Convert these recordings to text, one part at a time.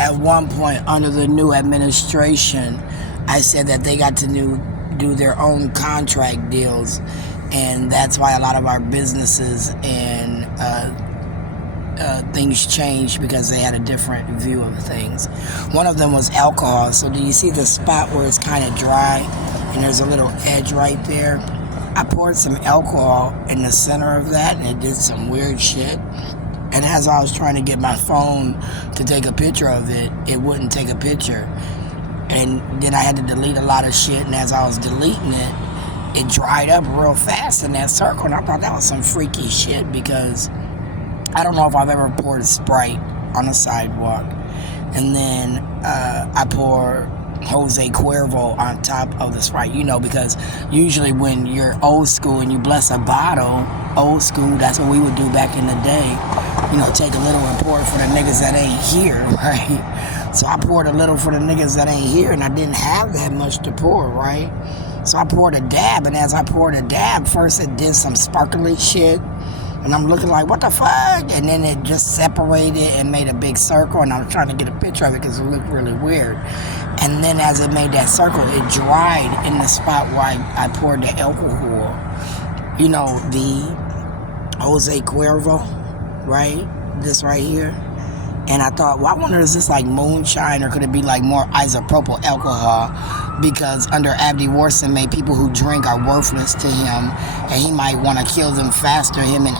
at one point under the new administration, I said that they got to do their own contract deals, and that's why a lot of our businesses and things changed because they had a different view of things. One of them was alcohol. So do you see the spot where it's kind of dry and there's a little edge right there? I poured some alcohol in the center of that and it did some weird shit. And as I was trying to get my phone to take a picture of it, it wouldn't take a picture. And then I had to delete a lot of shit, and as I was deleting it, it dried up real fast in that circle. And I thought that was some freaky shit because I don't know if I've ever poured Sprite on a sidewalk. And then I pour Jose Cuervo on top of the Sprite, because usually when you're old school and you bless a bottle, old school, that's what we would do back in the day. Take a little and pour it for the niggas that ain't here, right? So I poured a little for the niggas that ain't here, and I didn't have that much to pour, right? So I poured a dab, and as I poured a dab, first it did some sparkly shit, and I'm looking like, what the fuck? And then it just separated and made a big circle, and I was trying to get a picture of it because it looked really weird. And then as it made that circle, it dried in the spot where I poured the alcohol. The Jose Cuervo, right? This right here. And I thought, well, I wonder, is this like moonshine, or could it be like more isopropyl alcohol? Because under Abdi Warson, people who drink are worthless to him, and he might want to kill them faster, him and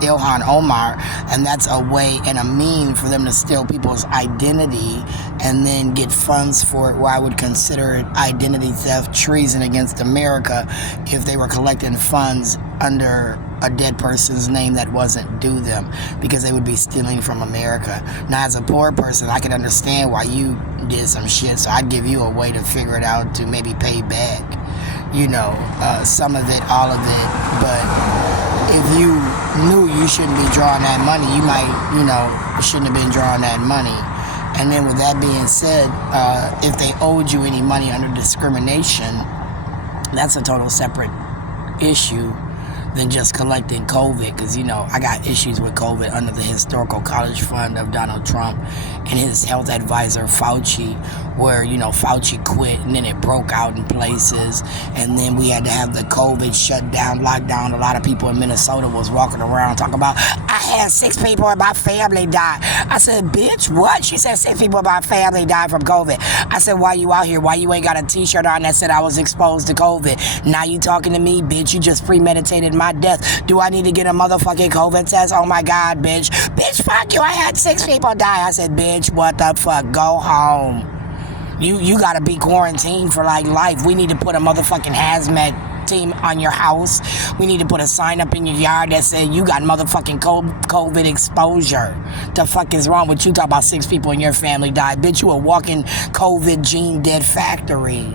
Ilhan Omar, and that's a way and a mean for them to steal people's identity and then get funds for it, where I would consider it identity theft, treason against America, if they were collecting funds under a dead person's name that wasn't due them, because they would be stealing from America. Now, as a poor person, I can understand why you did some shit, so I'd give you a way to figure it out to maybe pay back, some of it, all of it. But if you knew you shouldn't be drawing that money, you might, shouldn't have been drawing that money. And then with that being said, if they owed you any money under discrimination, that's a total separate issue than just collecting COVID, because I got issues with COVID under the Historical College Fund of Donald Trump and his health advisor Fauci, where Fauci quit and then it broke out in places, and then we had to have the COVID shutdown, lockdown. A lot of people in Minnesota was walking around talking about, I had 6 people in my family die. I said, bitch, what? She said 6 people in my family died from COVID. I said, why you out here? Why you ain't got a t-shirt on that said I was exposed to COVID? Now you talking to me, bitch? You just premeditated my death. Do I need to get a motherfucking COVID test? Oh my God, bitch. Bitch, fuck you. I had 6 people die. I said, bitch, what the fuck? Go home. You gotta be quarantined for life. We need to put a motherfucking hazmat team on your house. We need to put a sign up in your yard that said you got motherfucking COVID exposure. The fuck is wrong with you? Talk about 6 people in your family died. Bitch, you a walking COVID gene dead factory.